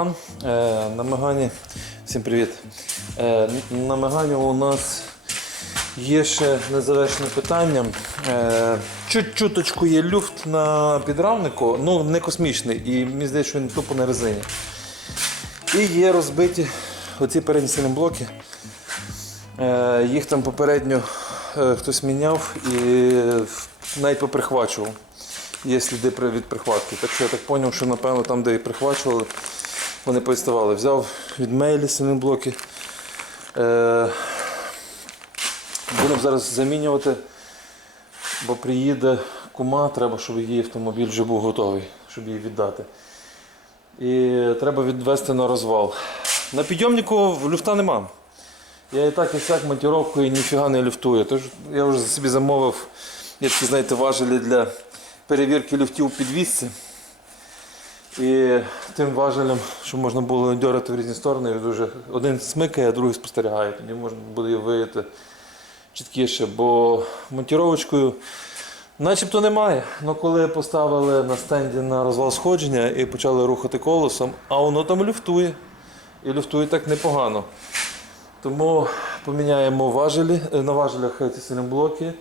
Меган. Е, на. Всім привіт. Е, на у нас є ще незавершене питання. Е, чуть-чуточку є люфт на підрамнику, ну не космічний, і мені здається, що він тупо на резині. І є розбиті оці передні сильні блоки. Е, їх там попередньо е, хтось міняв і навіть поприхвачував. Є сліди від прихватки. Так що я так зрозумів, що напевно там, де і прихвачували, вони повідставали. Взяв від мейлі блоки. Е, будемо зараз замінювати, бо приїде кума, треба, щоб її автомобіль вже був готовий, щоб її віддати. І треба відвести на розвал. На підйомнику люфта нема. Я і так і сяк монтіровкою ніфіга не люфтую. Тож я вже собі замовив такі, знаєте, важелі для перевірки люфтів у підвісці. І тим важелем, щоб можна було дьорати в різні сторони, дуже один смикає, а другий спостерігає. Тоді можна буде виявити чіткіше, бо монтіровочкою начебто немає. Але коли поставили на стенді на розвал сходження і почали рухати колесом, а воно там люфтує. І люфтує так непогано. Тому поміняємо важелі, е, на важелях ці сильні блоки.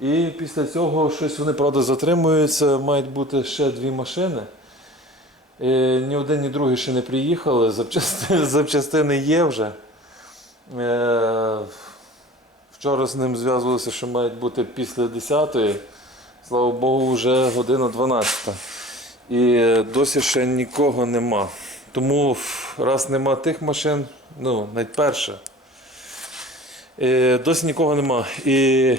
І після цього щось вони, правда, затримуються. Мають бути ще дві машини. І ні один, ні другий ще не приїхали. Запчастини, запчастини є вже. Е, Вчора з ним зв'язувалися, що мають бути після 10-ї. Слава Богу, вже година 12. І досі ще нікого нема. Тому раз нема тих машин, ну, навіть перше, е, досі нікого нема. І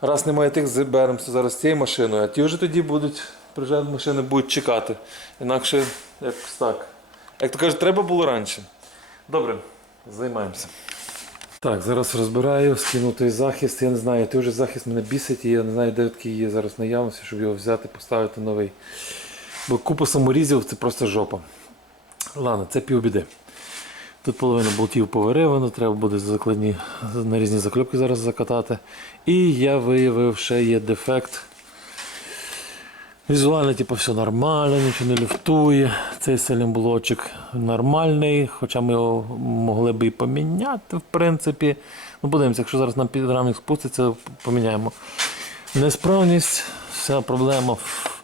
раз немає тих, заберемося зараз цією машиною, а ті вже тоді будуть, приїжджають машини, будуть чекати. Інакше якось так. Як то кажуть, треба було раніше. Добре, займаємося. Так, зараз розбираю, скину той захист. Я не знаю, той вже захист мене бісить, і я не знаю, де такий є зараз наявності, щоб його взяти, поставити новий. Бо купа саморізів це просто жопа. Ладно, це півбіди. Тут половина болтів повиривано, треба буде закладні, на різні закльопки зараз закатати. І я виявив, ще є дефект. Візуально, типу, все нормально, нічого не люфтує. Цей блочок нормальний, хоча ми його могли б і поміняти, в принципі. Ну, подивимося, якщо зараз нам підрамник спуститься, поміняємо. Несправність, вся проблема в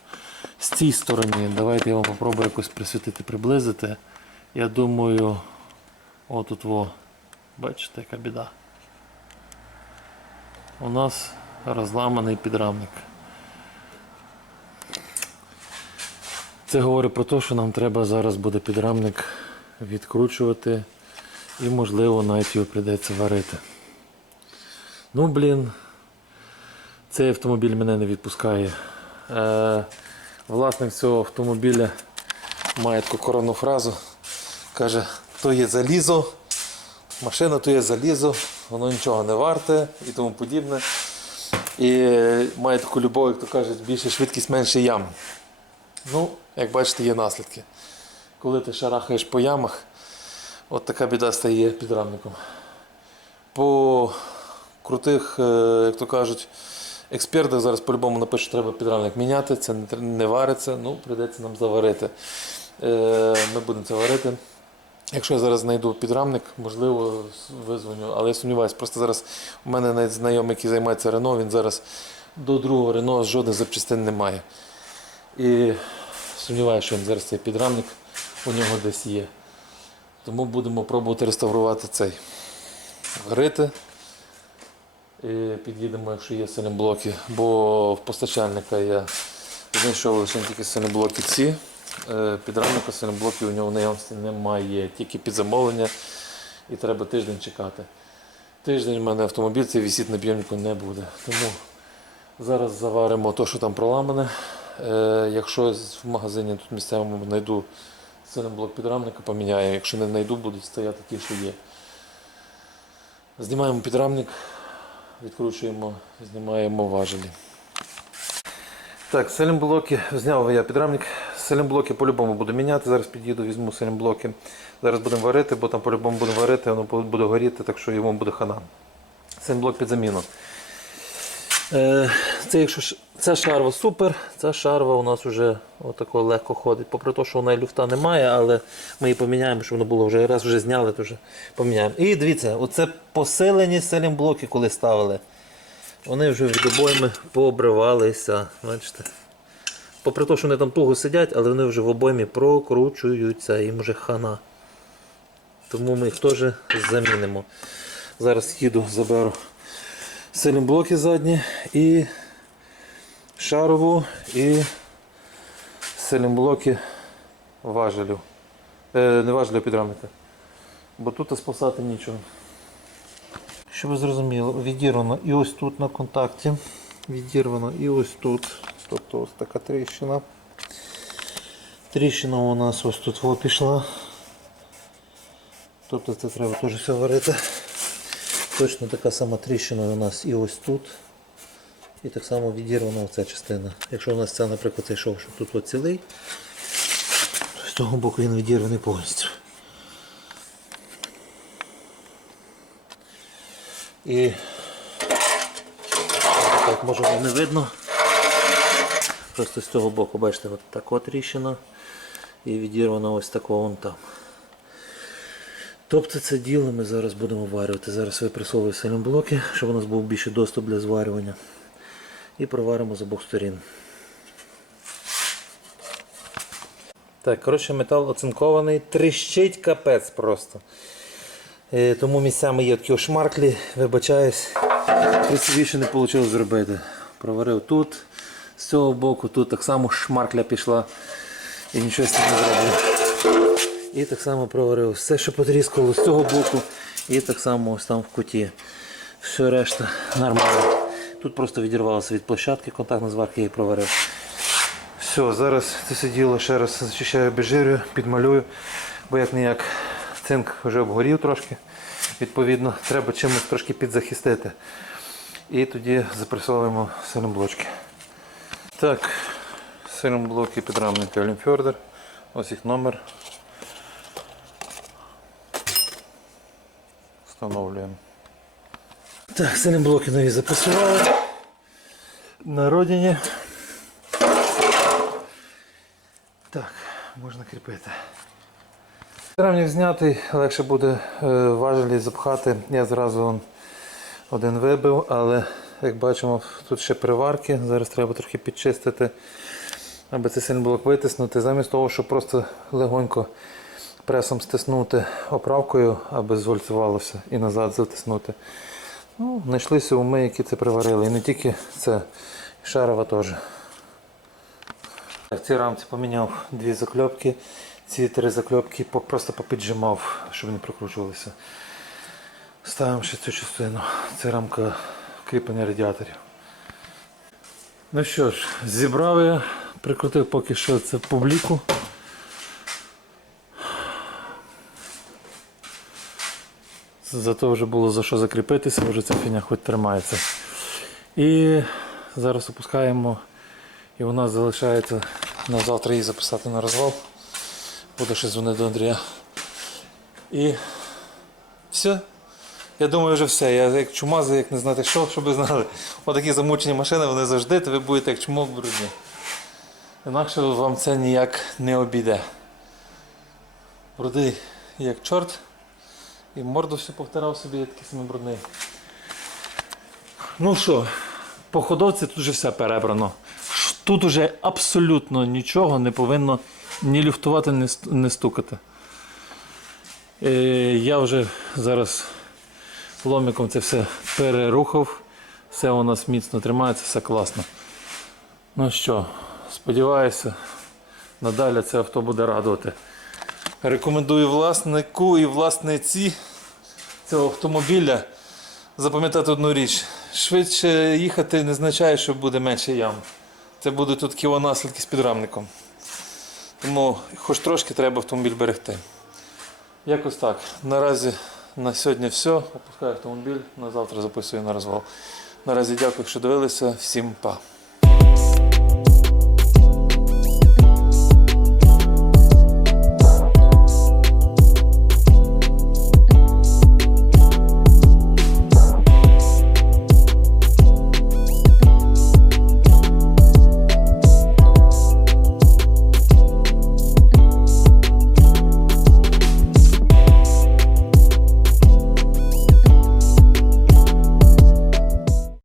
з цій стороні. Давайте я вам попробую якось присвітити, приблизити. Я думаю, отут во. Бачите, яка біда. У нас розламаний підрамник. Це говорить про те, що нам треба зараз буде підрамник відкручувати і, можливо, навіть його прийдеться варити. Ну, блін, цей автомобіль мене не відпускає. Е, власник цього автомобіля має таку коронну фразу. Каже, то є залізо, машина то є залізо, воно нічого не варте і тому подібне. І має таку любов, як то кажуть, більше швидкість, менше ям. Ну, як бачите, є наслідки. Коли ти шарахаєш по ямах, от така біда стає підрамником. По крутих, е, як то кажуть, експертах зараз по-любому напишуть, що треба підрамник міняти, це не, вариться, ну, прийдеться нам заварити. Е, Ми будемо це варити. Якщо я зараз знайду підрамник, можливо, визвоню, але я сумніваюся, просто зараз у мене навіть знайомий, який займається Рено, він зараз до другого Рено жодних запчастин немає. І сумніваюся, що він зараз цей підрамник у нього десь є. Тому будемо пробувати реставрувати цей. Варити. І під'їдемо, якщо є блоки, бо в постачальника я знайшов лише тільки синеблоки ці. Е, Підрамника синеблоків у нього в наявності немає, тільки під замовлення і треба тиждень чекати. Тиждень в мене автомобіль цей висіти на підйомнику не буде. Тому зараз заваримо те, що там проламане. Е, Якщо в магазині тут місцевому знайду синеблок підрамника, поміняю. Якщо не знайду, будуть стояти ті, що є. Знімаємо підрамник, відкручуємо, знімаємо важелі. Так, селімблоки, зняв я підрамник. Селімблоки по-любому буду міняти. Зараз під'їду, візьму селімблоки. Зараз будемо варити, бо там по-любому будемо варити, воно буде горіти, так що йому буде хана. Селімблок під заміну. Е, Це якщо ця шарва супер, ця шарва у нас вже отако легко ходить. Попри те, що у неї люфта немає, але ми її поміняємо, щоб воно було вже раз вже зняли, то вже поміняємо. І дивіться, оце посилені селімблоки, коли ставили. Вони вже від обойми пообривалися. Бачите? Попри те, що вони там туго сидять, але вони вже в обоймі прокручуються, їм вже хана. Тому ми їх теж замінимо. Зараз їду, заберу селімблоки задні і шарову і селімблоки важелю. Е, не важелю, а підрамника. Бо тут спасати нічого. Щоб ви зрозуміли, відірвано і ось тут на контакті. Відірвано і ось тут. Тобто ось така тріщина. Тріщина у нас ось тут пішла. Тобто це треба теж все варити. Точно така сама тріщина у нас і ось тут. І так само відірвана оця частина. Якщо у нас ця, наприклад, цей шов, що тут от цілий, то з того боку він відірваний повністю. І так може вам не видно. Просто з цього боку, бачите, от така тріщина і відірвана ось такого вон там. Тобто це діло ми зараз будемо варювати. Зараз випресовую блоки, щоб у нас був більший доступ для зварювання. І проваримо з обох сторін. Так, коротше, метал оцинкований, тріщить капець просто. Е, Тому місцями є такі шмарклі, вибачаюсь, красивіше не вийшло зробити. Проварив тут, з цього боку, тут так само шмаркля пішла і нічого з цим не зробив. І так само проварив все, що потріскало з цього боку, і так само ось там в куті. Все решта нормально. Тут просто відірвалося від площадки, контактна зварка я її проварив. Все, зараз це все діло ще раз зачищаю обезжирюю, підмалюю, бо як ніяк цинк вже обгорів трошки. Відповідно, треба чимось трошки підзахистити. І тоді запресовуємо блочки. Так, блоки підрамники Олімфьордер. Ось їх номер. Встановлюємо. Так, блоки нові запресували. На родині. Так, можна кріпити. Травник знятий, легше буде е, важелі запхати. Я зразу один вибив, але як бачимо, тут ще приварки. Зараз треба трохи підчистити, аби цей сильноблок витиснути. Замість того, щоб просто легонько пресом стиснути оправкою, аби звольцювалося і назад затиснути. Ну, знайшлися уми, які це приварили. І не тільки це, і шарова теж. В цій рамці поміняв дві закльопки. Ці три закльопки просто попіджимав, щоб не прокручувалися. Ставимо ще цю частину. Це рамка кріплення радіаторів. Ну що ж, зібрав я, прикрутив поки що це публіку. Зато вже було за що закріпитися, вже ця фіня хоч тримається. І зараз опускаємо, і у нас залишається на завтра її записати на розвал. Буду ще дзвонити до Андрія. І все. Я думаю, вже все. Я як чумазий, як не знати що, щоб ви знали. Отакі замучені машини, вони завжди, то ви будете як чумов в брудні. Інакше вам це ніяк не обійде. Брудий як чорт. І морду всю повтирав собі, я такий самий брудний. Ну що, по ходовці тут вже все перебрано. Тут уже абсолютно нічого не повинно ні люфтувати, ні стукати. Е, я вже зараз ломиком це все перерухав. Все у нас міцно тримається, все класно. Ну що, сподіваюся, надалі це авто буде радувати. Рекомендую власнику і власниці цього автомобіля запам'ятати одну річ. Швидше їхати не означає, що буде менше ям. Це буде тут ківо наслідки з підрамником. Тому хоч трошки треба автомобіль берегти. Якось так. Наразі на сьогодні все. Опускаю автомобіль, на завтра записую на розвал. Наразі дякую, що дивилися. Всім па.